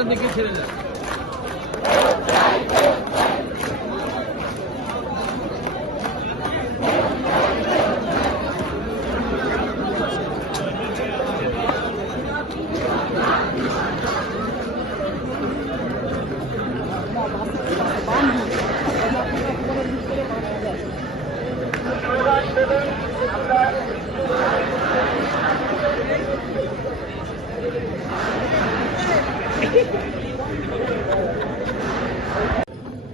Kenardan da geçirirler.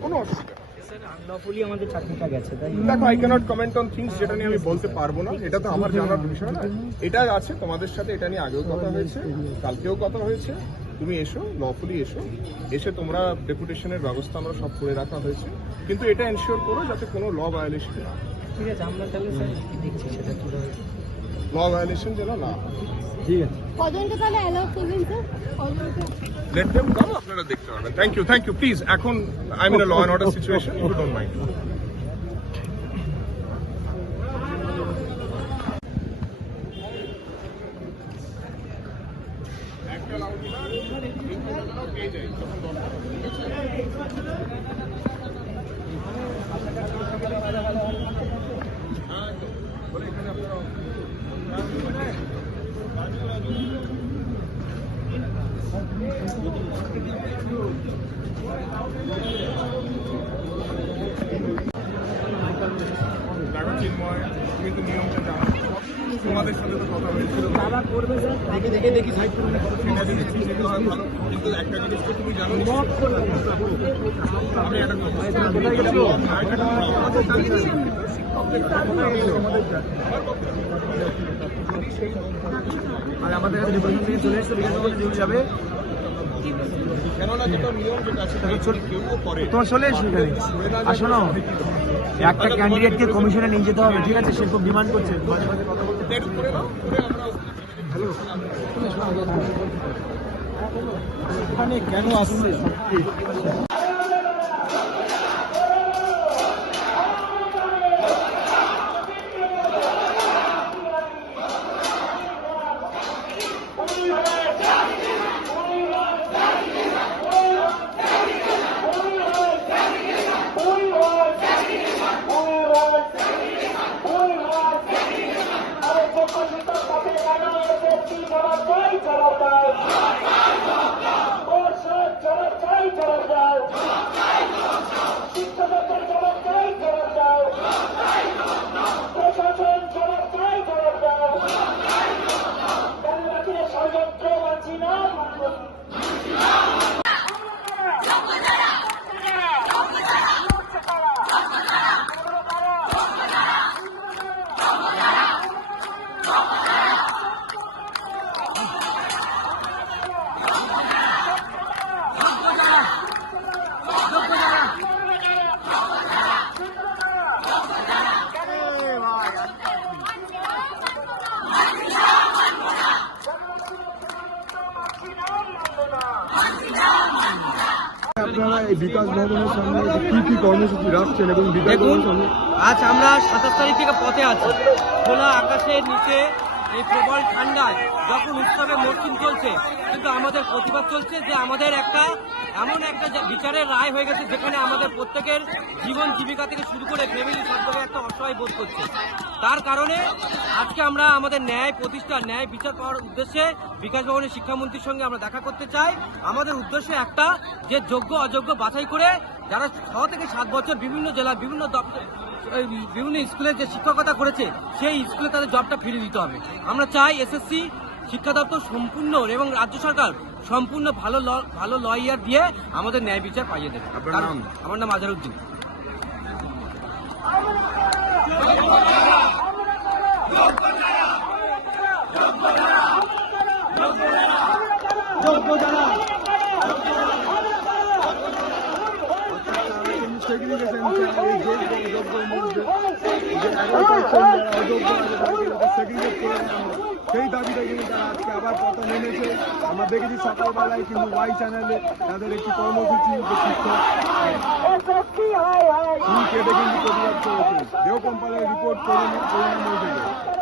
কোনো অসুবিধা আনলফুলি আমাদের চাকরিটা গেছে তাই দেখো I can't comment on things যেটা নিয়ে আমি বলতে পারব না। এটা তো আমার জানার বিষয় না। এটা আছে তোমাদের সাথে এটা নিয়ে আগেও কথা হয়েছে কালকেও কথা হয়েছে। তুমি এসো লফুলি এসো। এসে তোমরা ডেপুটেশনের ব্যবস্থা আমরা সব করে রাখা হয়েছে। কিন্তু এটা এনশিওর করো যাতে কোনো ল ভায়োলেশন না ঠিক আছে আমরা তাহলে স্যার দেখছি সেটা কীভাবে ল ভায়োলেশন যেন না ঠিক আছে। কজনকে তাহলে অ্যালাউ করবেন স্যার কজনকে লেট দেম কাম আপনারা দেখতে পারবেন thank you thank you please এখন I mean law and order situation you don't mind দেখো চিন্ময় তুমি তো নিয়মটা জানো তোমাদের সাথে তো কথা হয়েছিল। দাদা করবে স্যার দেখে দেখে দেখি সাইড করুন সেটা দিচ্ছি ঠিক হয় ভালো। কিন্তু একটা জিনিস তো তুমি জানো আমি একটা কথা বলছি। আমি কাজ আমাদের আমার পক্ষে আর আমাদের কাছে ডিপার্টমেন্ট থেকে চলে এসেছে বিকাশ যাবে। তোমার চলে এসো এখানে? আসো না। একটা ক্যান্ডিডেটকে কমিশনে নিয়ে যেতে হবে ঠিক আছে? সে খুব ডিমান্ড করছে। মাঝে কথা বলতে ডেট করে আপনারা এই বিকাশ ভবনের সামনে কি কি কর্মসূচি রাখছেন এবং দেখুন আজ আমরা সাতাশ তারিখ থেকে পথে আছি। খোলা আকাশের নিচে এই প্রবল ঠান্ডায় যখন উৎসবে মরশুম চলছে কিন্তু আমাদের প্রতিবাদ চলছে যে আমাদের একটা এমন একটা বিচারের রায় হয়ে গেছে যেখানে আমাদের প্রত্যেকের জীবন জীবিকা থেকে শুরু করে ফ্যামিলি সব জায়গায় একটা অসহায় বোধ করছে। তার কারণে আজকে আমরা আমাদের ন্যায় প্রতিষ্ঠা, ন্যায় বিচার পাওয়ার উদ্দেশ্যে বিকাশ ভবনের শিক্ষামন্ত্রীর সঙ্গে আমরা দেখা করতে চাই। আমাদের উদ্দেশ্য একটা, যে যোগ্য, অযোগ্য বাছাই করে যারা ছ থেকে সাত বছর বিভিন্ন জেলা, বিভিন্ন দপ্তর বিভিন্ন স্কুলে যে শিক্ষকতা করেছে, সেই স্কুলে তাদের জবটা ফিরিয়ে দিতে হবে। আমরা চাই এসএসসি, শিক্ষা দপ্তর সম্পূর্ণ এবং রাজ্য সরকার সম্পূর্ণ ভালো ল- ভালো লয়ার দিয়ে আমাদের ন্যায় বিচার পাইয়ে দেবে। আমার নাম এই যোগ্য সেই দাবিটা কিন্তু তারা আজকে আবার পথে নেমেছে আমরা দেখেছি সকালবেলায় কিন্তু ওয়াই চ্যানেলে তাদের একটি কর্মসূচি কেটে কিন্তু প্রতিবাদ করেছে। দেহ কোম্পানির রিপোর্ট করুন করুন